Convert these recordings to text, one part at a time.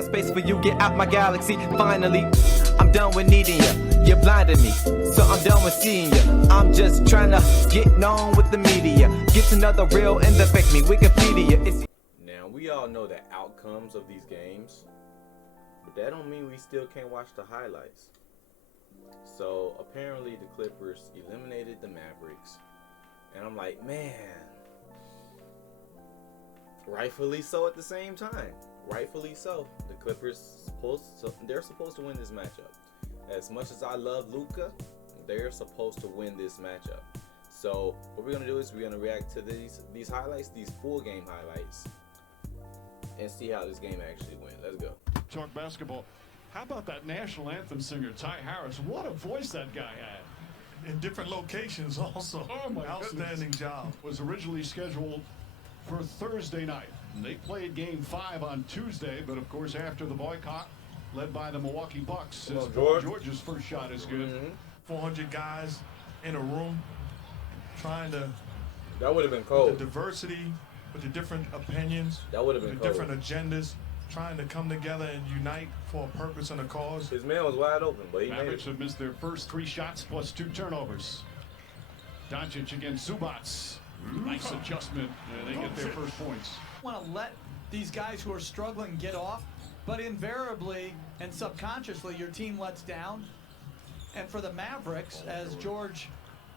and space for you, get out my galaxy. Finally, I'm done with needing you. You blinded me, so I'm done with seeing you. I'm just trying to get known with the media. Get to know the real and the fake me. Wikipedia. Now, we all know the outcomes of these games, but that don't mean we still can't watch the highlights. So, apparently the Clippers eliminated the Mavericks. And I'm like, man, rightfully so at the same time. Rightfully so. The Clippers, they're supposed to win this matchup. As much as I love Luka, they're supposed to win this matchup. So what we're going to do is we're going to react to these highlights, these full game highlights, and see how this game actually went. Let's go. Talk basketball. How about that national anthem singer, Ty Harris? What a voice that guy had. In different locations also. Oh my Outstanding goodness. job. Was originally scheduled for Thursday night. They played game 5 on Tuesday, but of course after the boycott led by the Milwaukee Bucks, George's first shot is good. 400 guys in a room trying to, That would have been cold. with the diversity, with the different opinions, That would have been with the cold. different agendas, trying to come together and unite for a purpose and a cause. His man was wide open, but he made Mavericks it. have missed their first 3 shots plus 2 turnovers. Doncic against Zubats. Nice adjustment, and they get their first points. Want to let these guys who are struggling get off, but invariably and subconsciously your team lets down. And for the Mavericks, as George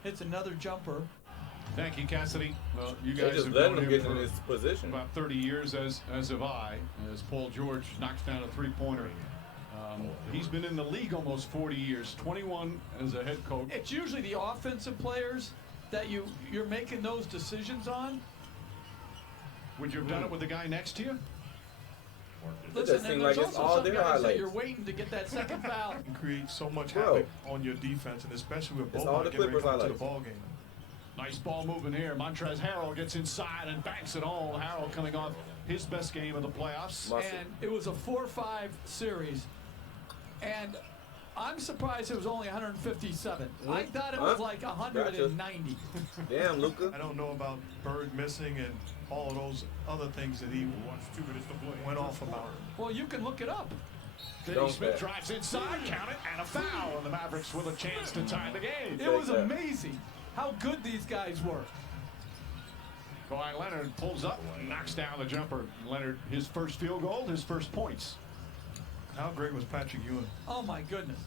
hits another jumper. Thank you, Cassidy. Well, you They guys just have letting known him him get in for this position. about 30 years, as have I, as Paul George knocks down a 3-pointer. He's been in the league almost 40 years, 21 as a head coach. It's usually the offensive players that you're making those decisions on. Would you have done it with the guy next to you? Listen, seem and like there's it's also all some their guys that highlights. you're waiting to get that second foul. And create so much Bro. havoc on your defense, and especially with It's all Boban the getting ready to Clippers come to the highlights. ball game. Nice ball movement here. Montrezl Harrell gets inside and banks it all. Harrell coming off his best game of the playoffs. Muscle. And it was a 4-5 series. And I'm surprised it was only 157. I thought it was like 190. Damn, Luka. I don't know about Bird missing and all of those other things that he went off about. Well, you can look it up. Finney Don't Smith bet. drives inside, count it, and a foul. And the Mavericks with a chance to tie the game. It was amazing how good these guys were. Kawhi Leonard pulls up, knocks down the jumper. Leonard, his first field goal, his first points. How great was Patrick Ewing? Oh, my goodness.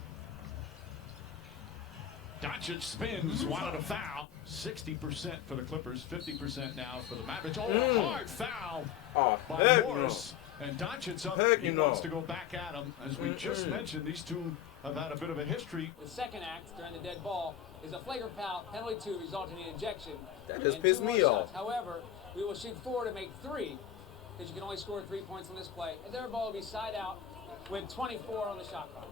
Doncic spins, wanted a foul. 60% for the Clippers, 50% now for the Mavericks. Oh, a hard foul Oh, by heck Morris. And Doncic up, Heck he you wants know. to go back at him. As we just mentioned, these two have had a bit of a history. The second act during the dead ball is a flagrant foul, penalty 2, resulting in ejection. That just and pissed 2 me more off. shots. However, we will shoot 4 to make 3, because you can only score 3 points on this play. And their ball will be side out with 24 on the shot clock.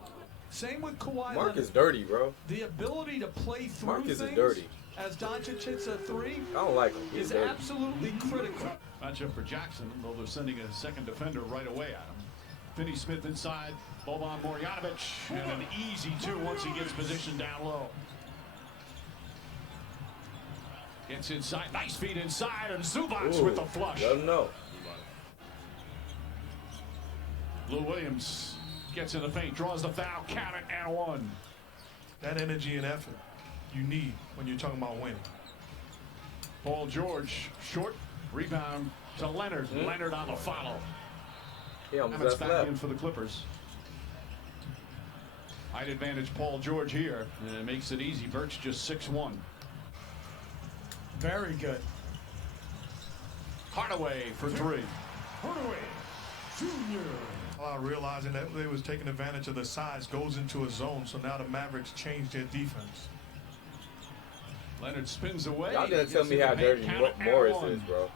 Same with Kawhi Mark is Leonard. dirty, bro. The ability to play through Marcus things is dirty. as Doncic hits a 3 I don't like him. He's is dirty. absolutely critical. Matchup for Jackson, though they're sending a second defender right away at him. Finney Smith inside, Boban Marjanovic, and an easy 2 once he gets positioned down low. Gets inside, nice feed inside, and Zubats with the flush. Let him know. Lou Williams gets in the paint, draws the foul, count it, and 1. That energy and effort you need when you're talking about winning. Paul George, short rebound to Leonard. Leonard on the follow. He almost Hammond's left back left. in for the Clippers. Height advantage Paul George here, and it makes it easy. Birch just 6'1". Very good. Hardaway for 3. Hardaway Jr. Realizing that they was taking advantage of the size, goes into a zone, so now the Mavericks change their defense. Leonard spins away. Y'all gonna tell Gets me in how the paint, dirty count it, and Morris 1. is, bro.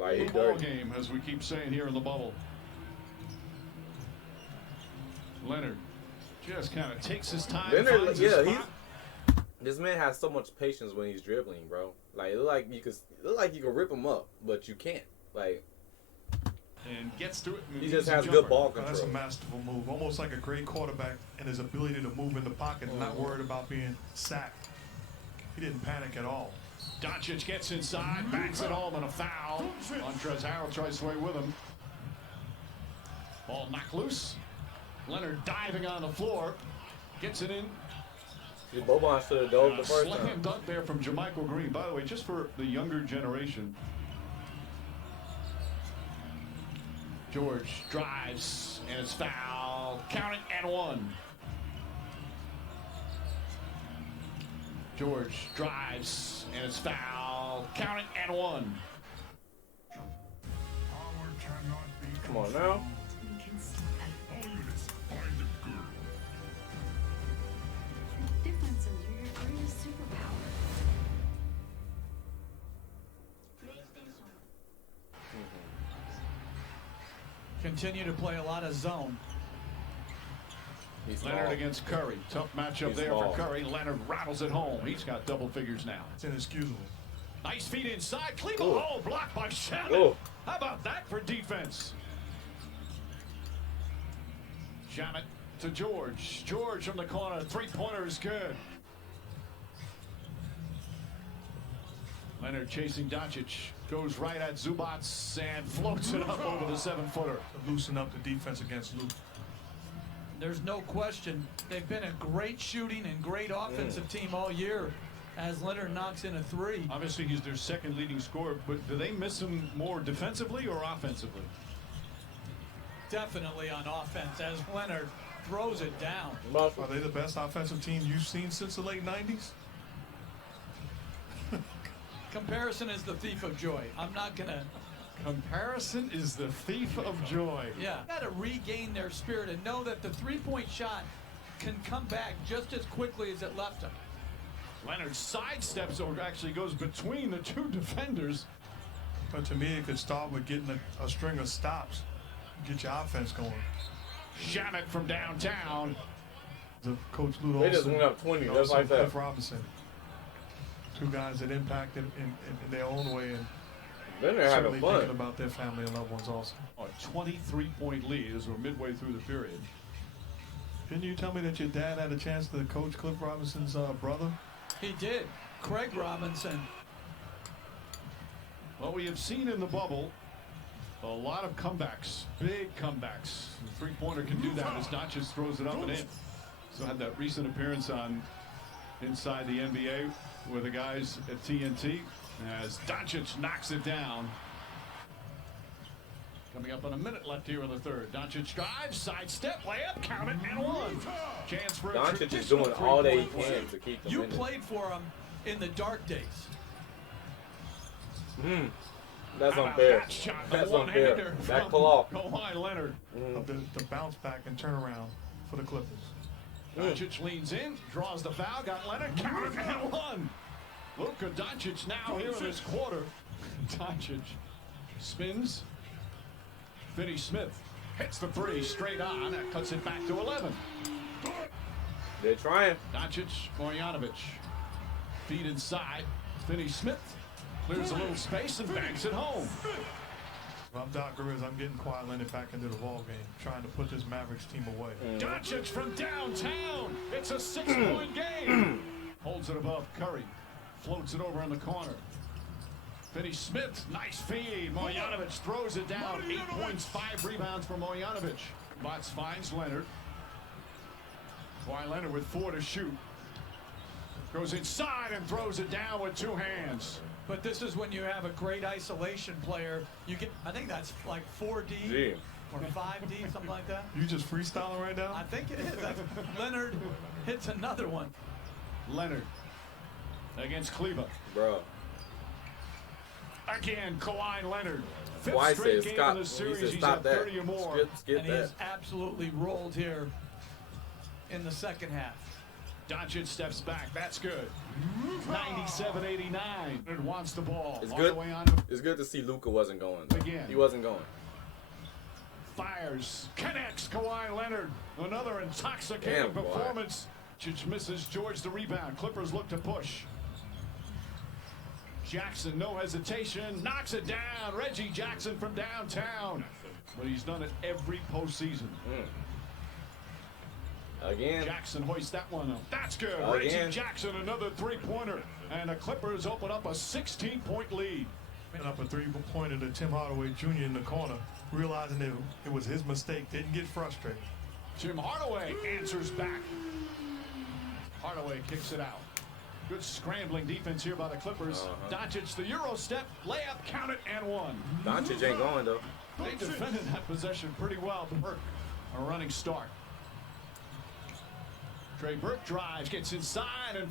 Like, Blue he's ball dirty. game, as we keep saying here in the bubble. Leonard just kind of takes his time. Leonard, finds his yeah, spot. this man has so much patience when he's dribbling, bro. Like, it look like you can rip him up, but you can't. Like, And gets to it. he just Easy has jumper. good ball Oh, that's a control. masterful move, almost like a great quarterback and his ability to move in the pocket, not worried about being sacked. He didn't panic at all. Doncic gets inside, backs it home, and a foul. Montrezl Harrell tries to sway with him. Ball knocked loose. Leonard diving on the floor. Gets it in. Boban should have dove the first Slam time. dunk there from Jermichael Green. By the way, just for the younger generation. George drives, and it's foul. Count it, and one. George drives, and it's foul. Count it, and one. Come on now. Differences are your greatest superpower. Continue to play a lot of zone. He's Leonard small. against Curry. Tough matchup He's there small. for Curry. Leonard rattles it home. He's got double figures now. It's inexcusable. Nice feet inside. Cleveland. Ooh. Oh, blocked by Shannon. Ooh. How about that for defense? Shamit to George. George from the corner. Three-pointer is good. Leonard chasing Doncic. Goes right at Zubats and floats it up over the 7-footer. To loosen up the defense against Luke. There's no question they've been a great shooting and great offensive team all year as Leonard knocks in a three. Obviously, he's their second leading scorer, but do they miss him more defensively or offensively? Definitely on offense as Leonard throws it down. Are they the best offensive team you've seen since the late 90s? Comparison is the thief of joy. I'm not going to. Comparison is the thief of joy. Yeah. Got to regain their spirit and know that the three-point shot can come back just as quickly as it left them. Leonard sidesteps or actually goes between the two defenders. But to me, it could start with getting a string of stops. Get your offense going. Shamit from downtown. The Coach Lute They just Olson went up 20, and just also like that. Cliff Robinson. Two guys that impacted in their own way and Then they're having certainly thinking fun. about their family and loved ones also. A 23-point lead as we're midway through the period. Didn't you tell me that your dad had a chance to coach Cliff Robinson's brother? He did. Craig Robinson. Well, we have seen in the bubble a lot of comebacks, big comebacks. The three-pointer can do that as Doncic throws it up and in. So had that recent appearance on Inside the NBA with the guys at TNT as Doncic knocks it down. Coming up on a minute left here in the third. Doncic drives, sidestep, layup, count it, and one. Chance for a Doncic is traditional doing all they three-point can play. to keep them You in it. played for him in the dark days. That's How about unfair. that shot? That's The unfair. one-hander Back from pull off. Kawhi Leonard. Of the bounce back and turnaround for the Clippers. Doncic leans in, draws the foul, got Leonard, counted and one. Luka Doncic now here in this quarter. Doncic spins. Finney Smith hits the three straight on. That cuts it back to 11. They're trying. Doncic, Marjanovic. Feed inside. Finney Smith clears a little space and banks it home. If I'm Doc Rivers, I'm getting Kawhi Leonard back into the ball game, trying to put this Mavericks team away. Doncic from downtown. It's a 6-point game. Holds it above Curry. Floats it over in the corner. Finney Smith, nice feed. Marjanovic throws it down. 8 points, 5 rebounds for Marjanovic. Bots finds Leonard. Kawhi Leonard with 4 to shoot. Goes inside and throws it down with 2 hands. But this is when you have a great isolation player. You get, I think that's like 4D Gee. or 5D, something like that. You just freestyling right now? I think it is. That's, Leonard hits another one. Leonard against Kleber. Bro. Again, Kawhi Leonard. 5th Kawhi straight says game stop. in the He series. says He's stop at that. 30 or more. Skip And he that. has absolutely rolled here in the second half. Doncic steps back. That's good. 97-89. Leonard wants the ball. It's All good. the way on. It's good to see Luka wasn't going. Again. He wasn't going. Fires. Connects Kawhi Leonard. Another intoxicating Damn, boy. performance. Doncic misses George the rebound. Clippers look to push. Jackson, no hesitation. Knocks it down. Reggie Jackson from downtown. But he's done it every postseason. Again. Jackson hoists that one up. That's good. Reggie Again. Jackson, another three-pointer. And the Clippers open up a 16-point lead. Picking up a three-pointer to Tim Hardaway Jr. in the corner. realizing that it was his mistake, didn't get frustrated. Tim Hardaway answers back. Hardaway kicks it out. Good scrambling defense here by the Clippers. Doncic, the Euro step, layup, count it, and one. Doncic ain't going, though. They defended that possession pretty well. Burke, a running start. Trey Burke drives, gets inside, and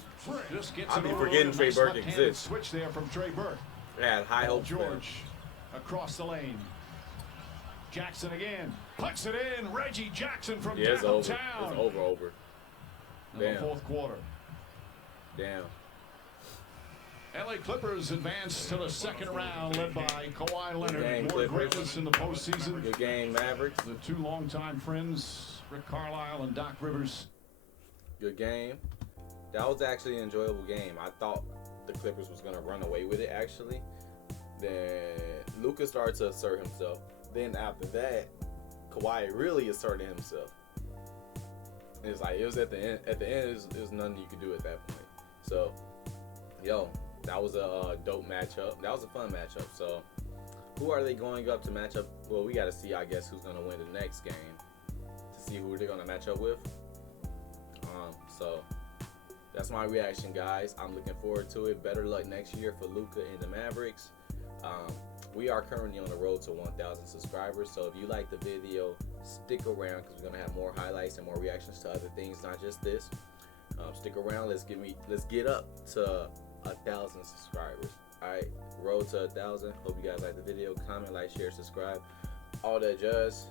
just gets I'll it be over. forgetting Trey Nice Burke left-handed exists. switch there from Trey Burke. Yeah, high hopes for him. George across the lane. Jackson again. Puts it in. Reggie Jackson from Yeah, it's over. downtown. It's over. In the Damn. fourth quarter. Damn. LA Clippers advance to the second round, led by Kawhi Leonard. game, More Clippers. greatness in the postseason. Good game, Mavericks. The two longtime friends, Rick Carlisle and Doc Rivers. Good game. That was actually an enjoyable game. I thought the Clippers was going to run away with it, actually. Then Luka started to assert himself. Then after that, Kawhi really asserted himself. It's like, it was at the end. At the end, it was nothing you could do at that point. So, yo, that was a dope matchup. That was a fun matchup. So, who are they going up to match up? Well, we got to see, I guess, who's going to win the next game to see who they're going to match up with. So, that's my reaction, guys. I'm looking forward to it. Better luck next year for Luka and the Mavericks. We are currently on the road to 1,000 subscribers. So, if you like the video, stick around because we're going to have more highlights and more reactions to other things, not just this. Stick around. Let's get up to 1,000 subscribers. All right, road to 1,000. Hope you guys like the video. Comment, like, share, subscribe, all that jazz.